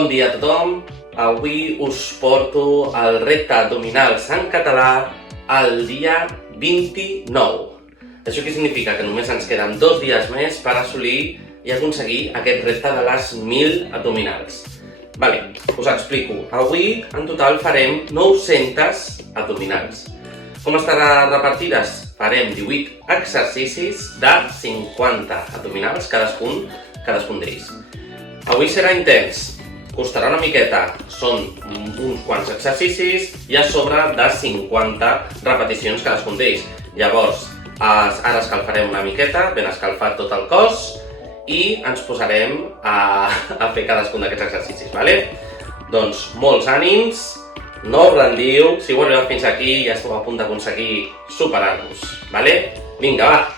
Bon dia a tothom. Avui us porto el repte abdominals en català el dia 29. Això què significa? Que només ens queden 2 dies més per assolir i aconseguir aquest repte de les 1.000 abdominals. Vale, us explico. Avui en total farem 900 abdominals. Com estarà repartides? Farem 18 exercicis de 50 abdominals, cadascun d'ells. Avui serà intens, costarà una miqueta, són uns quants exercicis i a sobre de 50 repeticions cadascun d'ells. Llavors, ara escalfarem una miqueta, ben escalfat tot el cos i ens posarem a fer cadascun d'aquests exercicis, vale? Doncs molts ànims, no us rendiu, si ho arribeu fins aquí ja esteu a punt d'aconseguir superar-vos, vale? Vinga, va!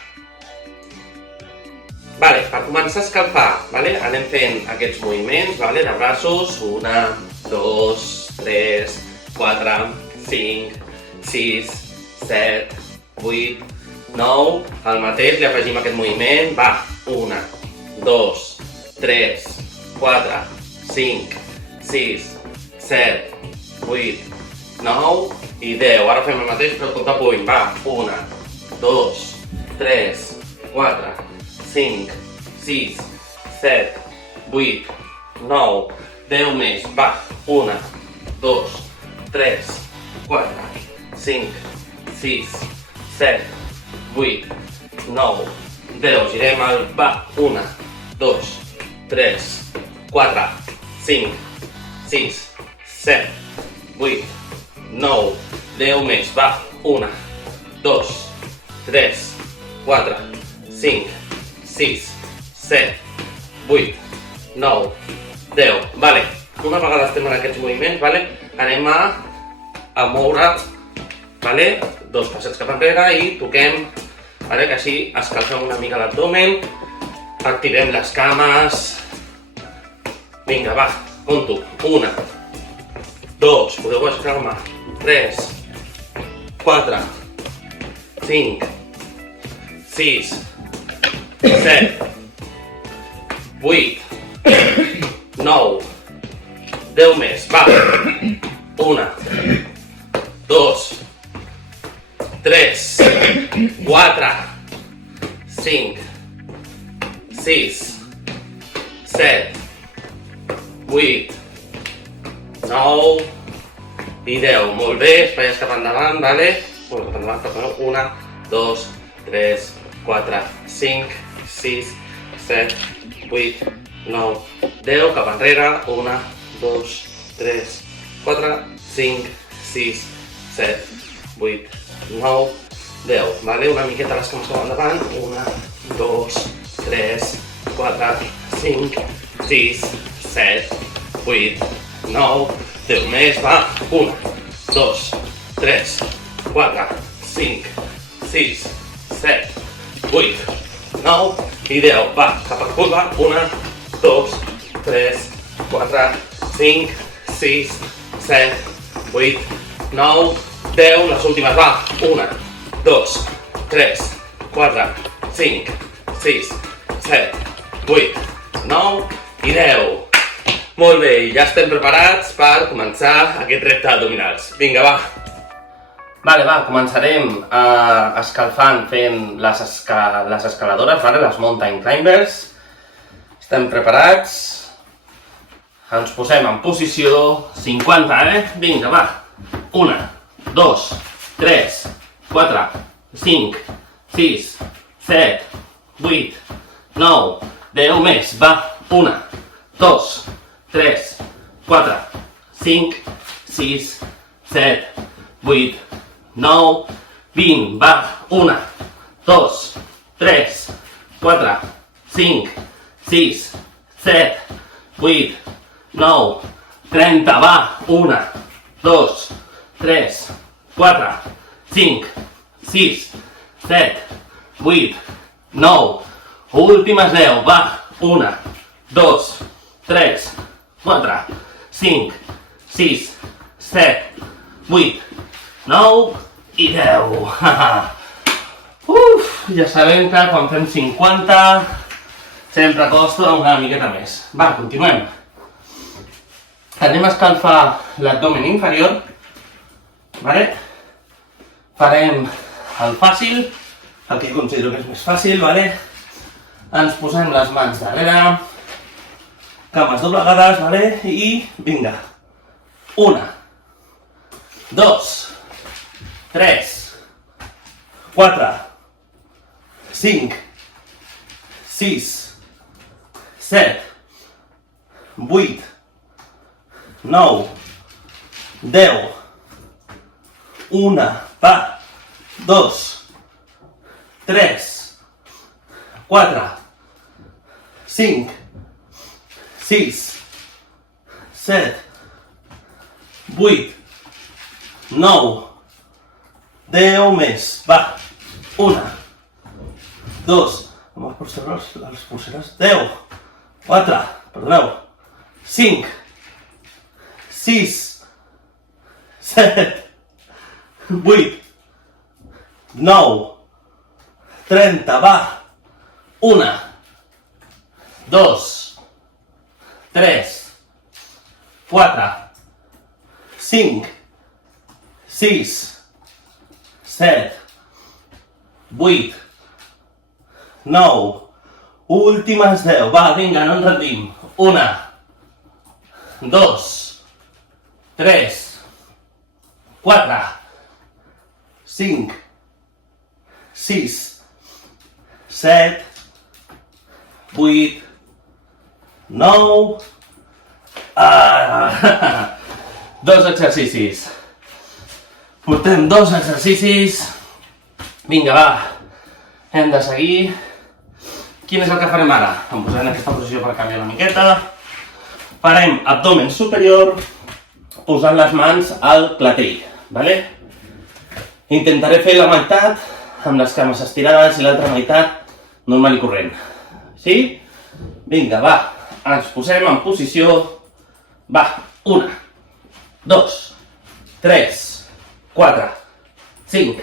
Vale, per començar a escalfar, vale? Anem fent aquests moviments, vale? De braços, 1, 2, 3, 4, 5, 6, 7, 8, 9, el mateix, li afegim aquest moviment, va, 1, 2, 3, 4, 5, 6, 7, 8, 9 i 10. Ara fem el mateix però compte puny, va, 1, 2, 3, 4, 5, 6, 7, 8, 9, 10 més, va, 1, 2, 3, 4, 5, 6, 7, 8, 9, 10, girem el, va, 1, 2, 3, 4, 5, 6, 7, 8, 9, 10 més, va, 1, 2, 3, 4, 5, 6, 7, 8, 9, 10. Vale, una vegada estem en aquests moviments, vale, anem a moure, vale, 2 passets cap enrere i toquem, vale, que així escalfem una mica l'abdomen, activem les cames. Vinga, va, compto. 1, 2, podeu aixecar la mà, 3, 4, 5, 6, 7, 8, 9, 10 més, va, 1, 2, 3, 4, 5, 6, 7, 8, 9 i 10, molt bé, espaies cap endavant, vale? Cap endavant, cap endavant, 1, 2, 3, 4, 5, 6, 7, 8, 9, 10, cap enrere, 1, 2, 3, 4, 5, 6, 7, 8, 9, 10, vale? Una miqueta les cames cap endavant, 1, 2, 3, 4, 5, 6, 7, 8, 9, 10 més, va, 1, 2, 3, 4, 5, 6, 7, 8, 9 i 10, va, cap a la curva, 1, 2, 3, 4, 5, 6, 7, 8, 9, 10, les últimes, va, 1, 2, 3, 4, 5, 6, 7, 8, 9 i 10. Molt bé, ja estem preparats per començar aquest repte abdominals. Vinga, va. Vale, va, començarem escalfant fent les escaladores, vale? Les mountain climbers. Estem preparats. Ens posem en posició 50, Vinga, va. 1, 2, 3, 4, 5, 6, 7, 8, 9, 10 més, va. 1, 2, 3, 4, 5, 6, 7, 8, 9, 20, va, 1, 2, 3, 4, 5, 6, 7, 8, 9, 30, va, 1, 2, 3, 4, 5, 6, 7, 8, 9, últimes 10, va, 1, 2, 3, 4, 5, 6, 7, 8, 9 i 10. Ja sabem que quan fem 50 sempre costa una miqueta més. Va, continuem. Anem a escalfar l'abdomen inferior, vale? Farem el fàcil, el que considero que és més fàcil, vale? Ens posem les mans darrere, cames doblegades, vale? I vinga. 1, 2, 3, 4, 5, 6, 7, 8, 9, 10, 1, va, 2, 3, 4, 5, 6, 7, 8, 9, 10 més, va, 1, 2, amb les polseres, 10, 4, perdoneu, 5, 6, 7, 8, 9, 30, va, 1, 2, 3, 4, 5, 6, 7, 8, 9, últimes 10, va, vinga, no ens rendim, 1, 2, 3, 4, 5, 6, 7, 8, 9, dos exercicis. Portem 2 exercicis. Vinga, va. Hem de seguir. Quin és el que farem ara? Em posarem en aquesta posició per canviar una miqueta. Farem abdomen superior posant les mans al clatell, vale? Intentaré fer la meitat amb les cames estirades i l'altra meitat normal i corrent. Sí? Vinga, va. Ens posem en posició. Va. 1, 2, 3, 4, 5,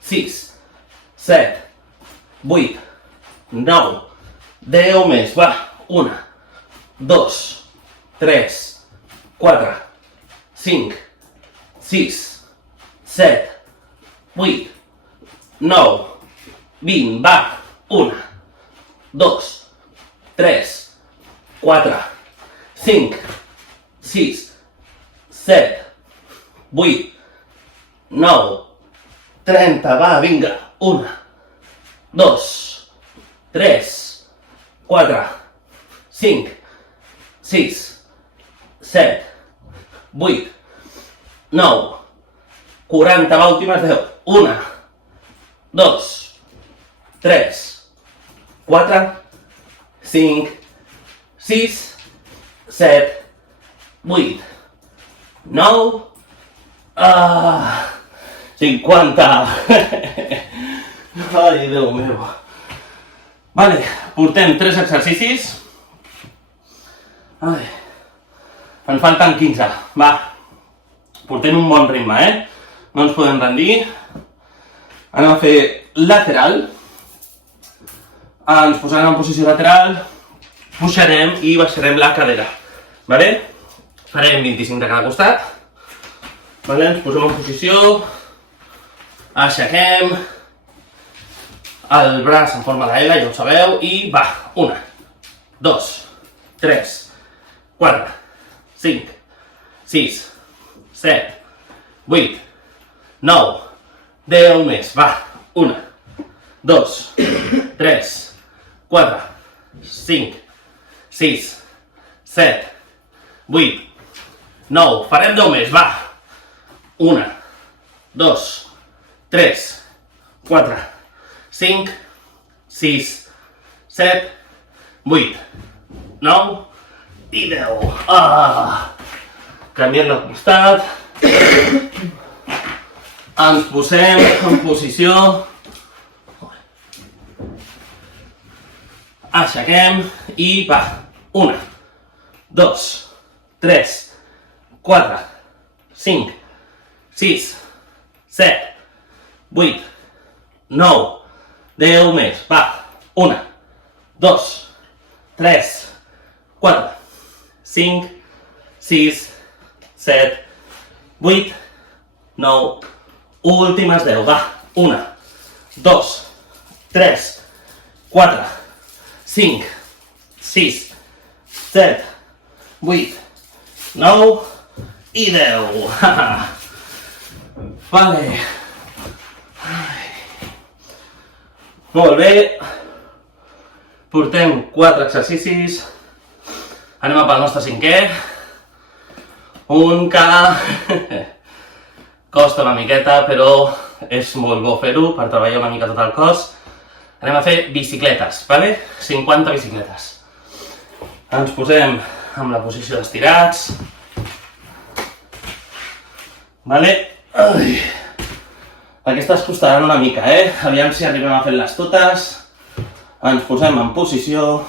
6, 7, 8, 9, 10 més, va, 1, 2, 3, 4, 5, 6, 7, 8, 9, 20, va, 1, 2, 3, 4, 5, 6, 7, 8, 9, 30, va, vinga, 1, 2, 3, 4, 5, 6, 7, 8, 9, 40, va, últimes 10, 1, 2, 3, 4, 5, 6, 7, 8, 9, 50. Ai, Déu meu. Vale, portem 3 exercicis. Ai, en falten 15. Va, portem un bon ritme, No ens podem rendir. Anem a fer lateral. Ens posarem en posició lateral, pujarem i baixarem la cadera. Vale? Farem 25 de cada costat. Vale? Ens posem en posició, aixequem el braç en forma de L, ja ho sabeu, i va, 1, 2, 3, 4, 5, 6, 7, 8, 9, 10 més, va, 1, 2, 3, 4, 5, 6, 7, 8, 9, farem 10 més, va, 1, 2, 3, 4, 5, 6, 7, 8, 9 i 10. Canviem de costat. Ens posem en posició. Aixequem i va. 1, 2, 3, 4, 5, 6, 7, 8, 9, 10 més. Va. 1, 2, 3, 4, 5, 6, 7, 8, 9, últimes 10, va, 1, 2, 3, 4, 5, 6, 7, 8, 9 i 10. Vale. Molt bé. Portem 4 exercicis. Anem a pel nostre cinquè. Un que costa una miqueta, però és molt bo fer-ho per treballar una mica tot el cos. Anem a fer bicicletes, vale? 50 bicicletes. Ens posem en la posició d'estirats. Vale? Ai. Aquestes costaran una mica, Aviam si arribem a fer-les totes. Ens posem en posició.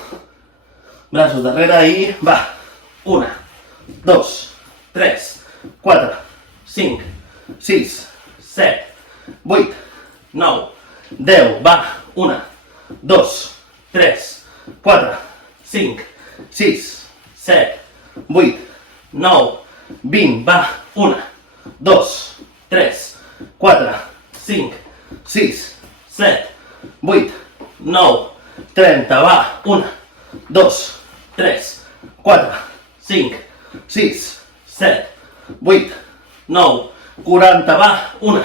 Braços darrere i va. 1, 2, 3, 4, 5, 6, 7, 8, 9, 10. Va. 1, 2, 3, 4, 5, 6, 7, 8, 9, 20. Va. 1, 2, 3, 4, 5, 6, 7, 8, 9, 30. Va. 1, 2, 3, 4, 5, 6, 7, 8, 9, 40. Va. 1,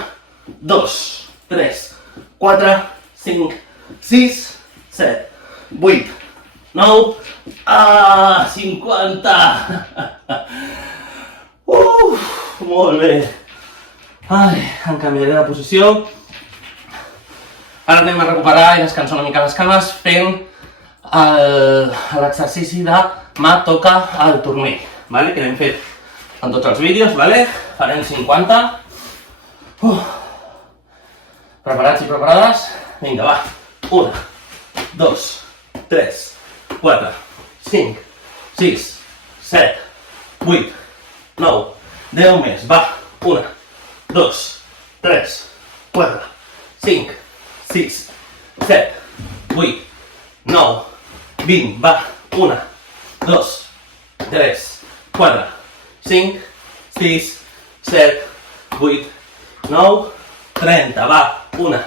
2, 3, 4, 5, 6, 7, 8, 9, 50. Molt bé. Ai, em canviaré de posició. Ara anem a recuperar i descansar una mica les cames fent l'exercici de mà toca el turmell, vale? Que l'hem fet en tots els vídeos, vale? Farem 50. Preparats i preparades? Vinga, va. 1, 2, 3, 4, 5, 6, 7, 8, 9, 10 més. Va. 1, 2, 3, 4, 5, 6, 7, 8, 9, 20. Va. 1, 2, 3, 4, 5, 6, 7, 8, 9, 30. Va. 1,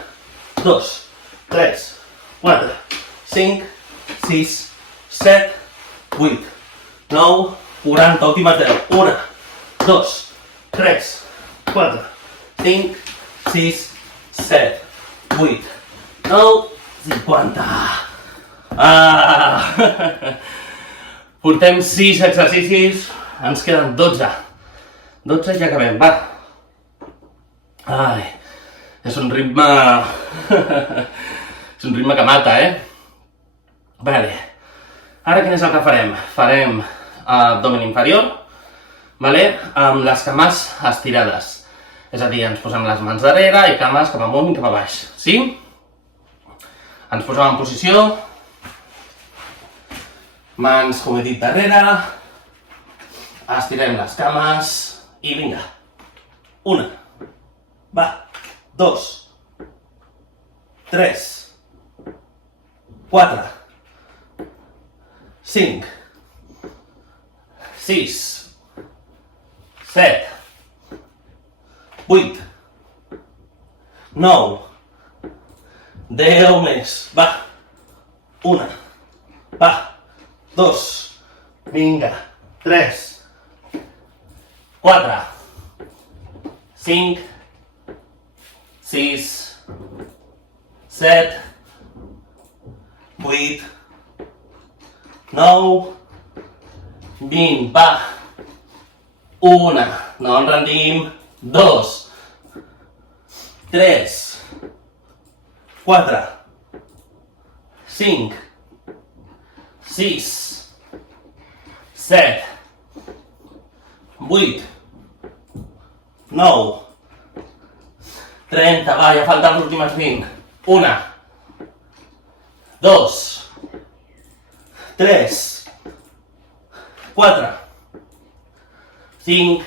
2, 3, 4, 5, 6, 7, 8, 9, 40. Últimes 10. 1, 2, 3, 4, 5, 6, 7, 8, 9, 50. Portem 6 exercicis, ens queden 12. 12 i ja acabem, va. Ai, és un ritme... és un ritme que mata, Vale. Ara quin és el que farem? Farem abdomen inferior, vale? Amb les cames estirades. És a dir, ens posem les mans darrere i cames cap amunt i cap a baix. Sí? Ens posem en posició. Mans, com he dit, darrere. Estirem les cames i vinga. 1. Va. 2. 3. 4. 5. 6. 7. 8, 9, 10 més. Va. 1. Va. 2. Vinga. 3. 4. 5. 6. 7. 8. 9. 20. Va. 1. No ens rendim. 2, 3, 4, 5, 6, 7, 8, 9, 30, va, ja falten les últimes 20. 1, 2, 3, 4, 5,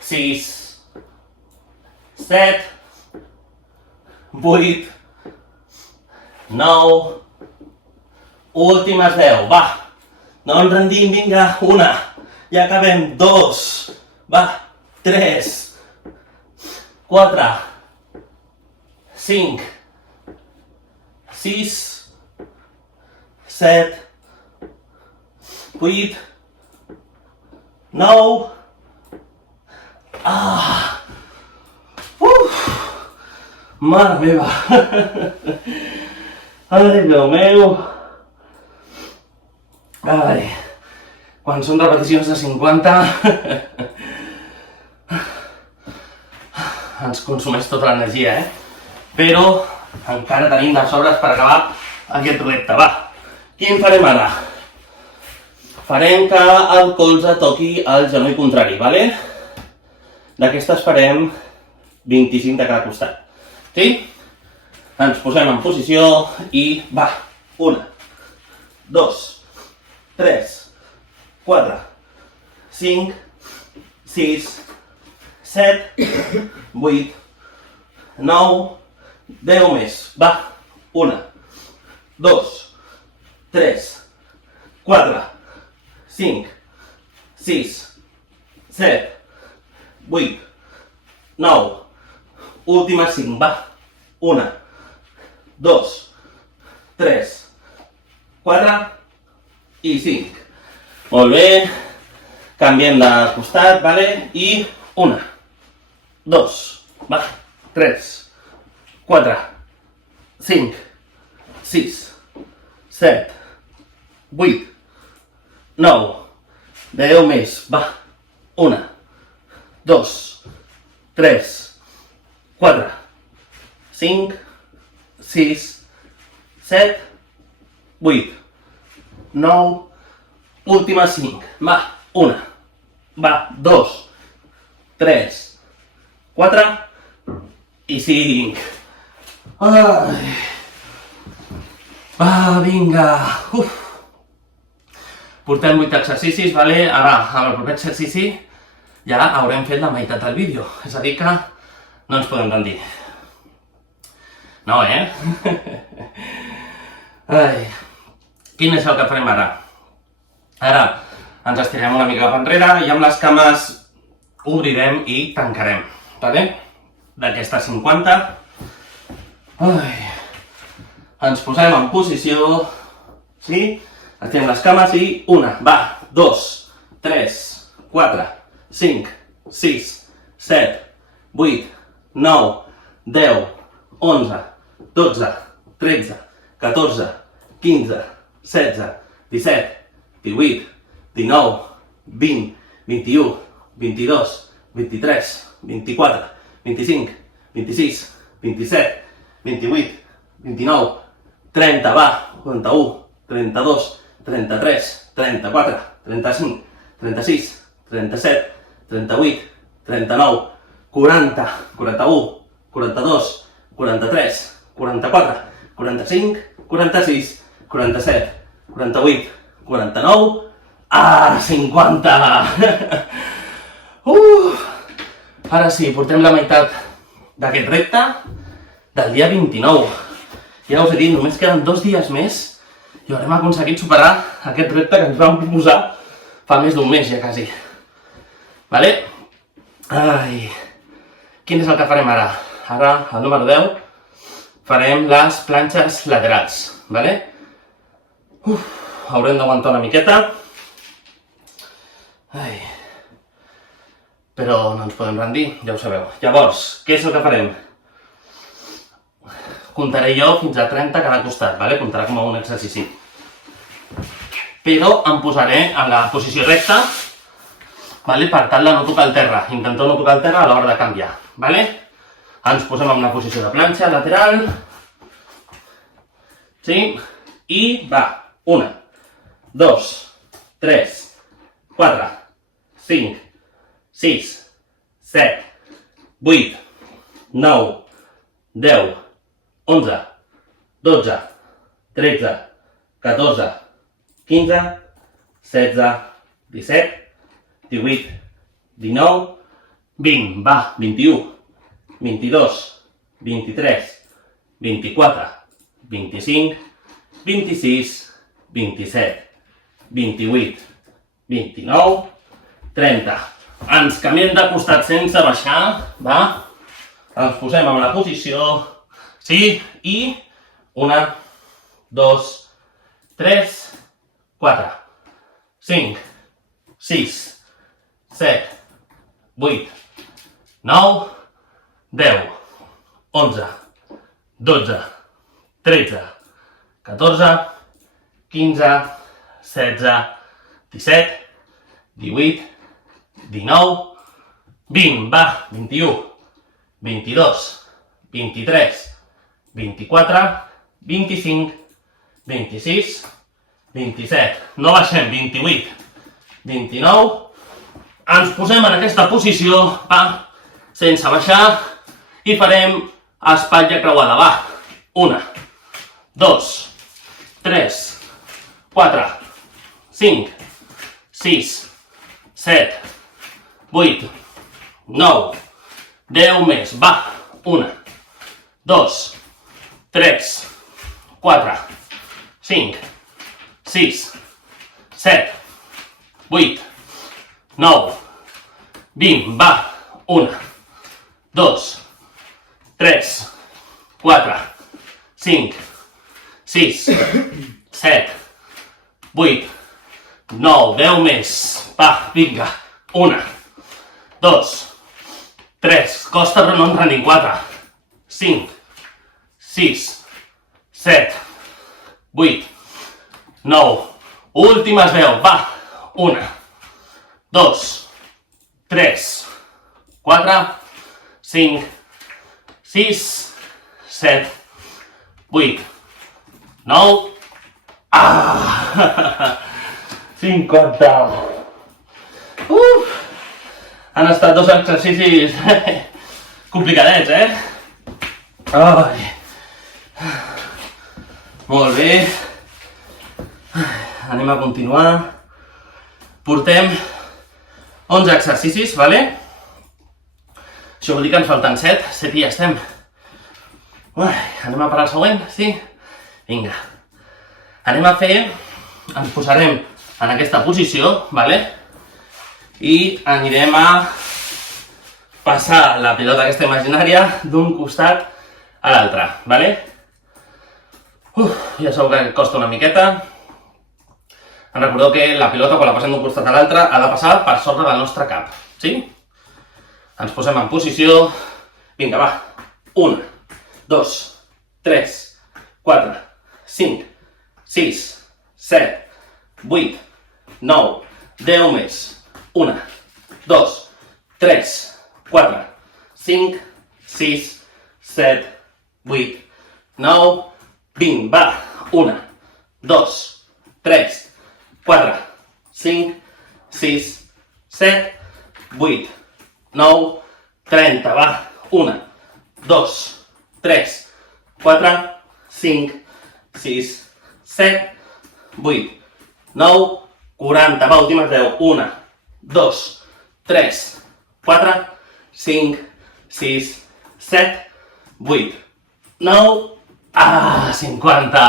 6, 7, 8, 9, últimes 10, va, no ens rendim, vinga, 1, I acabem. 2. Va. 3. 4. 5. 6. 7. 8. 9. Mare meva! Ai, Déu meu! Ai, quan són repeticions de 50 ens consumeix tota l'energia, Però encara tenim de sobres per acabar aquest repte. Va, quin farem ara? Farem que el colze toqui el genoll contrari, vale? D'aquestes farem 25 de cada costat. Sí? Ens posem en posició i va. 1, 2, 3, 4, 5, 6, 7, 8, 9, 10 més. Va. 1, 2, 3, 4, 5, 6, 7, 8, 9, últimes 5, va. 1, 2, 3, 4 i 5. Molt bé. Canviem de costat, vale? I 1, 2, va. 3, 4, 5, 6, 7, 8, 9, 10 més, va. 1, 2, 3, 4, 5, 6, 7, 8, 9, últimes 5, va. 1, va. 2, 3, 4 i 5. Ai. Va, vinga. Portem 8 exercicis, vale? Ara, amb el proper exercici ja haurem fet la meitat del vídeo. És a dir que no ens podem rendir. No, Ai. Quin és el que farem ara? Ara ens estirem una mica cap enrere i amb les cames obrirem i tancarem, vale? D'aquestes 50. Ai. Ens posem en posició, sí? Estirem les cames i 1, va, 2, 3, 4, 5, 6, 7, 8, 9, 10, 11, 12, 13, 14, 15, 16, 17, 18, 19, 20, 21, 22, 23, 24, 25, 26, 27, 28, 29, 30, va, 41, 32, 33, 34, 35, 36, 37, 38, 39, 40, 41, 42, 43, 44, 45, 46, 47, 48, 49, 50! Ara sí, portem la meitat d'aquest repte del dia 29. Ja us he dit, només queden 2 dies més i haurem aconseguit superar aquest repte que ens vam proposar fa més d'un mes ja quasi. Vale? Ai. Quin és el que farem ara? Ara, el número 10, farem les planxes laterals, vale? Haurem d'aguantar una miqueta. Ai. Però no ens podem rendir, ja ho sabeu. Llavors, què és el que farem? Comptaré jo fins a 30 cada costat, vale? Comptarà com a un exercici. Però em posaré en la posició recta, vale? Per tal de no tocar el terra. Intento no tocar el terra a l'hora de canviar, vale? Ens posem en una posició de planxa lateral. Sí? I va. 1, 2, 3, 4, 5, 6, 7, 8, 9, 10, 11, 12, 13, 14, 15, 16, 17, 18, 19, 20, va, 21, 22, 23, 24, 25, 26, 27, 28, 29, 30. Ens canviem de costat sense baixar, va? Ens posem en la posició, sí? I 1, 2, 3, 4, 5, 6, 7, 8, 9, 10, 11, 12, 13, 14, 15, 16, 17, 18, 19, 20, va, 21, 22, 23, 24, 25, 26, 27, no baixem, 28, 29, ens posem en aquesta posició, va, sense baixar, i farem espatlla creuada, va, 1, 2, 3, 4, 5, 6, 7, 8, 9, 10 més, va, 1, 2, 3, 4, 5, 6, 7, 8, 9, 20, va, 1, 2, 3, 4, 5, 6, 7, 8, 9, 10 més, va, vinga, 1, 2, 3, costa però no en rendim, 4, 5, 6, 7, 8, 9, últimes 10, va, 1, 2, 3, 4, 5, 6, 7, 8, 9, 50. Han estat 2 exercicis complicadets, Ai. Molt bé. Anem a continuar. Portem 11 exercicis, vale? Això vol dir que ens falten 7 i ja estem. Anem a per al següent, sí? Vinga. Anem a fer, ens posarem en aquesta posició, vale? I anirem a passar la pilota aquesta imaginària d'un costat a l'altre, vale? Ja sabeu que costa una miqueta. Recordeu que la pilota, quan la passem d'un costat a l'altre, ha de passar per sobre del nostre cap, sí? Ens posem en posició. Vinga, va. 1, 2, 3, 4, 5, 6, 7, 8, 9, 10 més. 1, 2, 3, 4, 5, 6, 7, 8, 9, 20, va, 1, 2, 3, 4, 5, 6, 7, 8, 9, 30, va, 1, 2, 3, 4, 5, 6, 7, 8, 9, 40, va, últimes 10, 1, 2, 3, 4, 5, 6, 7, 8, 9, 50.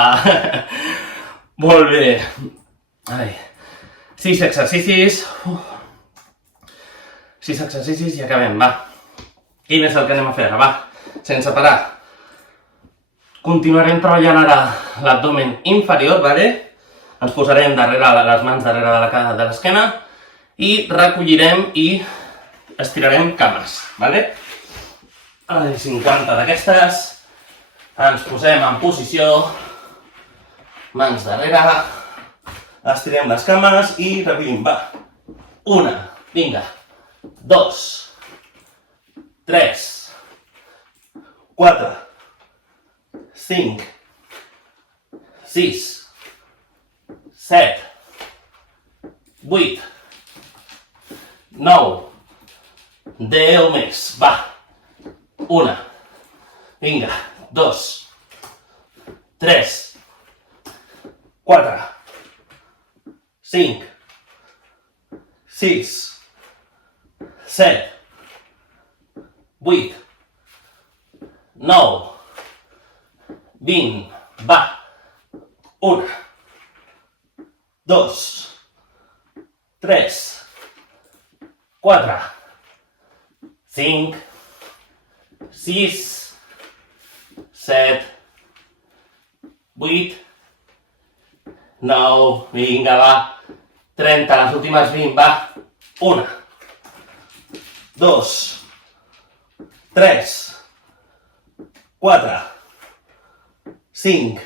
Molt bé. 6 exercicis. 6 exercicis i acabem, va. Quin és el que anem a fer ara, va? Sense parar. Continuarem treballant ara l'abdomen inferior, vale? Ens posarem les mans darrere de l'esquena i recollirem i estirarem cames, vale? 50 d'aquestes. Ens posem en posició, mans darrere, estirem les cames i recollim, va. 1, vinga, 2, 3, 4, 5, 6, 7, 8, 9, 10 més, va. 1, vinga, 2, 3, 4, 5, 6, 7, 8, 9, 20, va. 1, 2, 3, 4, 5, 6, 7, 8, 9, vinga, va, 30, les últimes 20, va, 1, 2, 3, 4, 5,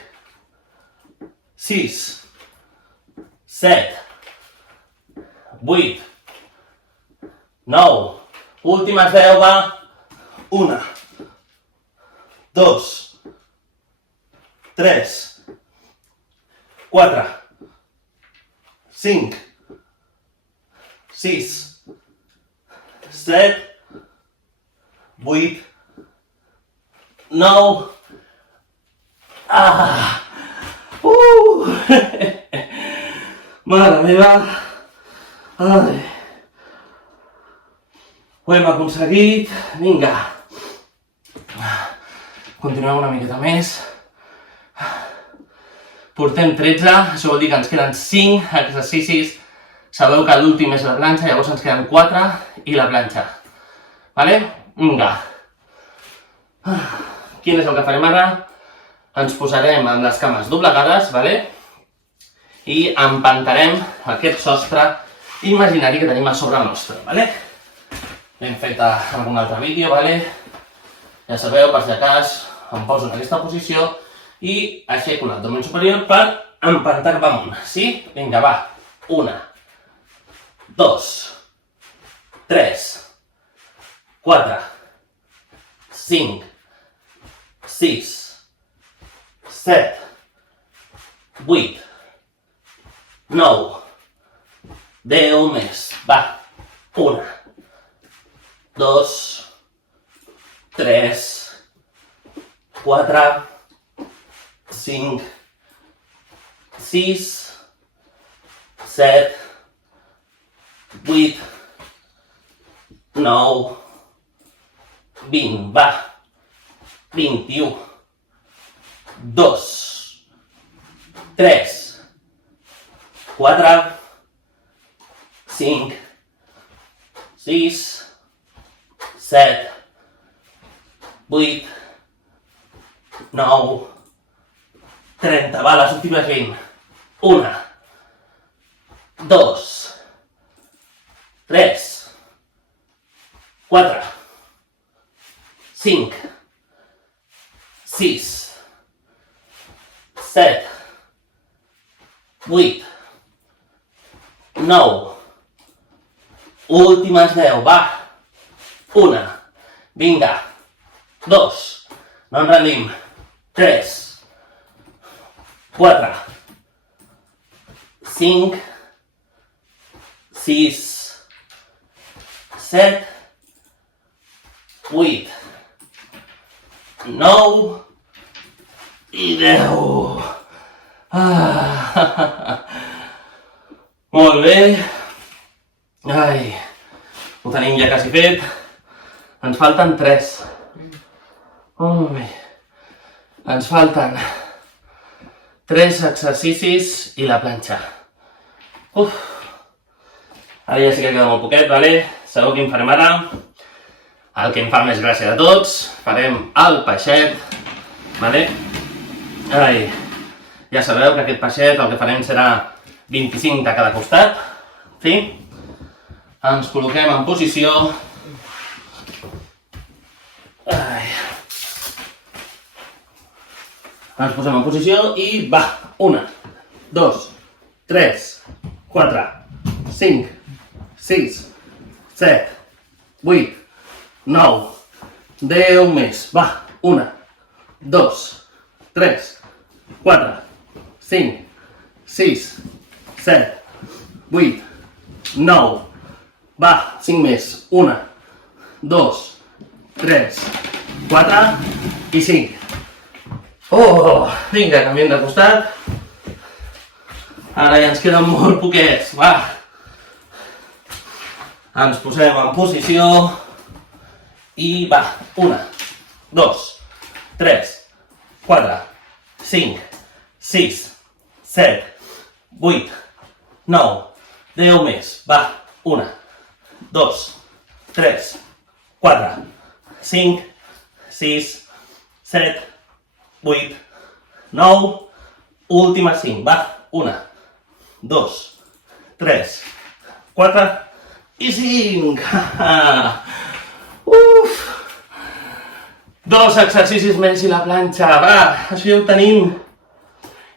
6, 7, 8, 9, últimes 10, va, 1, 2, 3, 4, 5, 6, 7, 8, 9... Ah! Mare meva! Ai. Ho hem aconseguit. Vinga. Continuem una miqueta més. Portem 13, això vol dir que ens queden 5 exercicis. Sabeu que l'últim és la planxa, llavors ens queden 4 i la planxa. Vale? Vinga. Quin és el que farem ara? Ens posarem amb les cames doblegades, vale? I empantarem aquest sostre imaginari que tenim a sobre nostre, vale? L'hem fet a algun altre vídeo, vale? Ja sabeu, per si de cas, em poso en aquesta posició i aixeco l'abdomen superior per empantar-me amunt, sí? Vinga, va. 1, 2, 3, 4, 5, 6, 7, 8, 9, 10 més. Va. 1, 2, 3, 4, 5, 6, 7, 8, 9, 20, va. 21, 2, 3, 4, 5, 6, 7, 8, 9, 30, va, les últimes 20. 1, 2, 3, 4, 5, 6, 7, 8, 9, últimes 10, va. 1, vinga. 2, no ens rendim. 3, 4, 5, 6, 7, 8, 9 i 10. Molt bé. Ai, ho tenim ja quasi fet. Ens falten 3. Ui. Ens falten 3 exercicis i la planxa. Ara ja sí que queda molt poquet, vale? Sabeu quin farem ara? El que em fa més gràcia de tots. Farem el peixet, vale? Ai, ja sabeu que aquest peixet el que farem serà 25 de cada costat, sí? Ens col·loquem en posició. Ai. Ens posem en posició i va! 1, 2, 3, 4, 5, 6, 7, 8, 9, 10 més. Va! 1, 2, 3, 4, 5, 6, 7, 8, 9. Va! 5 més. 1, 2, 3, 4 i 5. Oh! Vinga, canviem de costat. Ara ja ens queden molt poquets. Va! Ens posem en posició. I va! 1, 2, 3, 4, 5, 6, 7, 8, 9, 10 més. Va! 1, 2, 3, 4, 5, 6, 7, 8, 9, última 5, va, 1, 2, 3, 4 i 5. Uf! 2 exercicis més i la planxa, va, això ja ho tenim.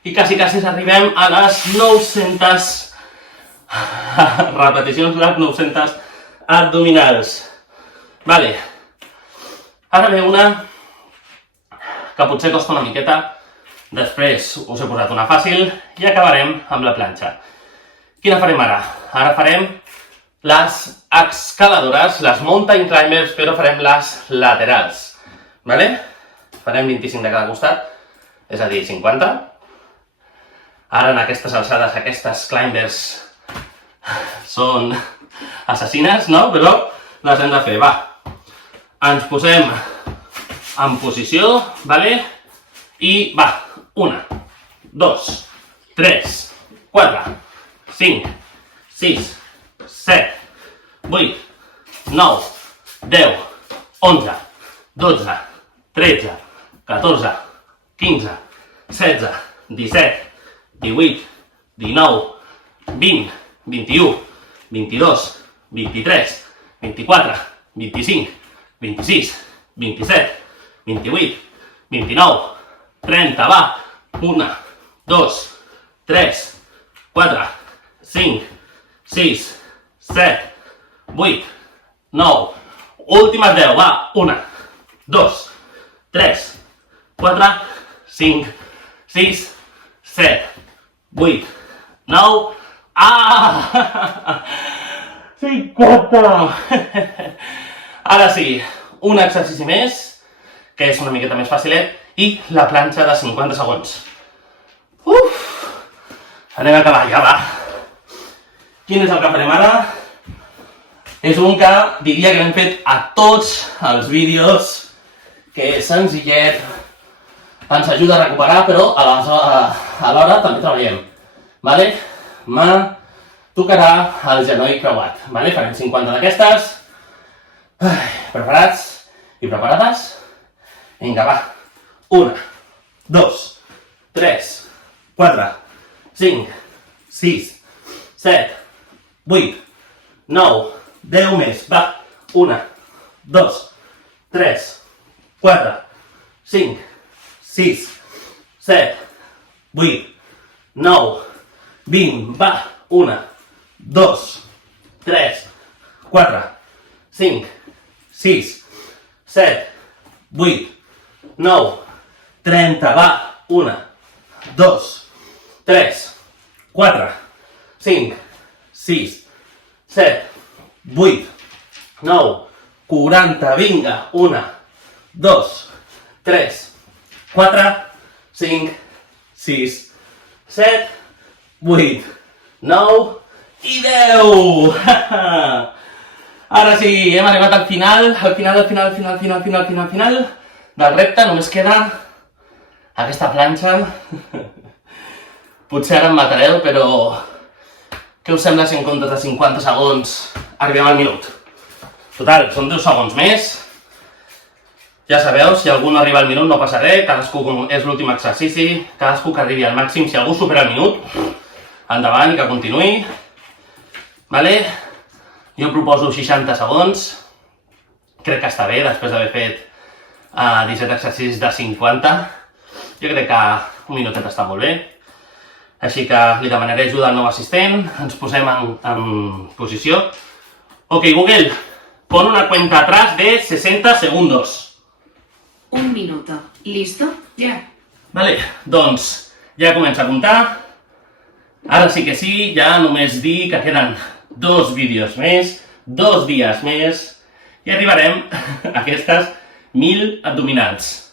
I quasi arribem a les 900 repeticions, les 900 abdominals. Vale. Ara ve una que potser costa una miqueta, després us he posat una fàcil i acabarem amb la planxa. Quina farem ara? Ara farem les escaladores, les mountain climbers, però farem les laterals. Vale? Farem 25 de cada costat, és a dir, 50. Ara en aquestes alçades, aquestes climbers són assassines, no? Però les hem de fer, va. Ens posem en posició, vale? I va, 1, 2, 3, 4, 5, 6, 7, 8, 9, 10, 11, 12, 13, 14, 15, 16, 17, 18, 19, 20, 21, 22, 23, 24, 25, 26, 27, 28, 29, 30, va, 1, 2, 3, 4, 5, 6, 7, 8, 9, últimes 10, va, 1, 2, 3, 4, 5, 6, 7, 8, 9, ah! 50! Ara sí, un exercici més, que és una miqueta més fàcilet, i la planxa de 50 segons. Uf! Anem a acabar, ja va. Quin és el que farem ara? És un que diria que hem fet a tots els vídeos, que és senzillet, ens ajuda a recuperar, però alhora també treballem. Vale? Mà tocarà el genoll creuat. Vale? Farem 50 d'aquestes. Preparats i preparades? Vinga, va. 1, 2, 3, 4, 5, 6, 7, 8, 9, 10 més. Va. 1, 2, 3, 4, 5, 6, 7, 8, 9, 20, va, 1, 2, 3, 4, 5, 6, 7, 8, 9, 30, va, 1, 2, 3, 4, 5, 6, 7, 8, 9, 40, vinga, 1, 2, 3, 4, 5, 6, 7, 8, 9 i 10! Ara sí, hem arribat al final del repte, només queda aquesta planxa. Potser ara em matareu, però què us sembla si en comptes de 50 segons arribem al minut? Total, són 10 segons més. Ja sabeu, si algú no arriba al minut no passa res, cadascú és l'últim exercici, cadascú que arribi al màxim, si algú supera el minut, endavant i que continuï. Vale? Jo proposo 60 segons, crec que està bé, després d'haver fet 17 exercicis de 50, jo crec que un minutet està molt bé. Així que li demanaré ajuda al nou assistent, ens posem en posició. Ok, Google, pon una cuenta atrás de 60 segundos. 1 minuto. ¿Listo? Ya. Vale, doncs ja comença a comptar. Ara sí que sí, ja només dir que queden 2 vídeos més, 2 dies més, i arribarem a aquestes 1000 abdominals.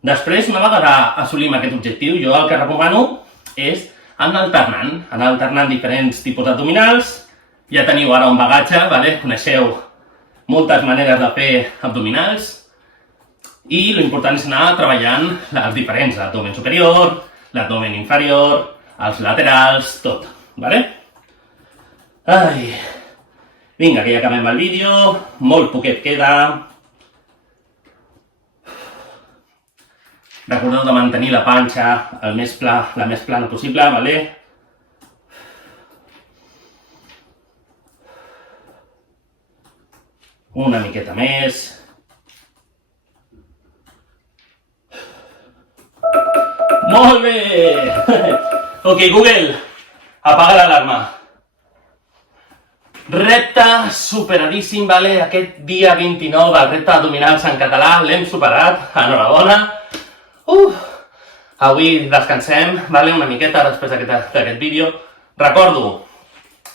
Després, una vegada assolim aquest objectiu, jo el que recomano és anar alternant diferents tipus d'abdominals. Ja teniu ara un bagatge, vale? Coneixeu moltes maneres de fer abdominals, i l'important és anar treballant els diferents, l'abdomen superior, l'abdomen inferior, els laterals, tot, vale? Ai, Vinga, que ja acabem el vídeo, molt poquet queda. Recordeu de mantenir la panxa la més plana possible, vale? Una miqueta més. Molt bé! Ok, Google, apaga l'alarma. Repte superadíssim, vale? Aquest dia 29 del repte abdominals en català l'hem superat, enhorabona. Avui descansem, vale? Una miqueta després d'aquest vídeo. Recordo,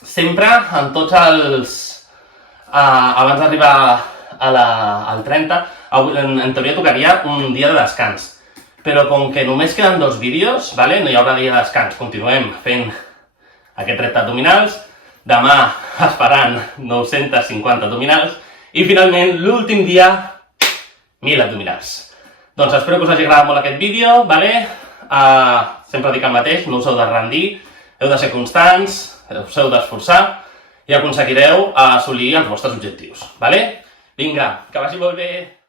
sempre en tots els... abans d'arribar al 30, en teoria tocaria un dia de descans. Però com que només queden 2 vídeos, vale? No hi haurà dia de descans. Continuem fent aquest repte abdominals. Demà esperant 950 abdominals. I finalment, l'últim dia, 1000 abdominals. Doncs espero que us hagi agradat molt aquest vídeo, vale? Sempre dic el mateix, no us heu de rendir, heu de ser constants, us heu d'esforçar i aconseguireu assolir els vostres objectius, vale? Vinga, que vagi molt bé!